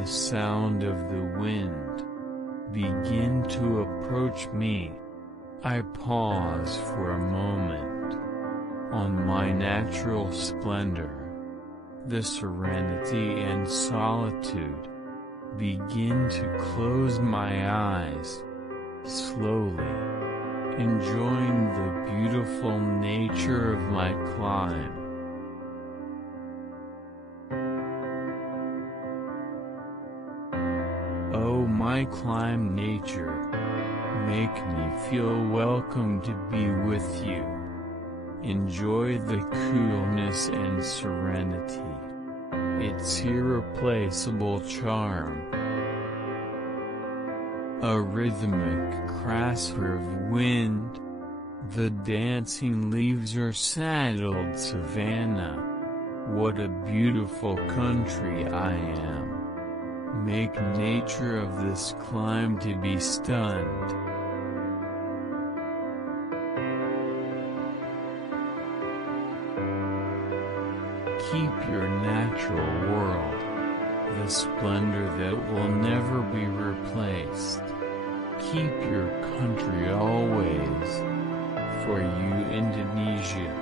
the sound of the wind begin to approach me, I pause for a moment. On my natural splendor, the serenity and solitude begin to close my eyes, slowly, enjoying the beautiful nature of my climb. Oh, my climb nature, make me feel welcome to be with you. Enjoy the coolness and serenity, its irreplaceable charm. A rhythmic crasher of wind, the dancing leaves are saddled savanna. What a beautiful country I am. Make nature of this climb to be stunned. Keep your natural world, the splendor that will never be replaced. Keep your country always. For you, Indonesia.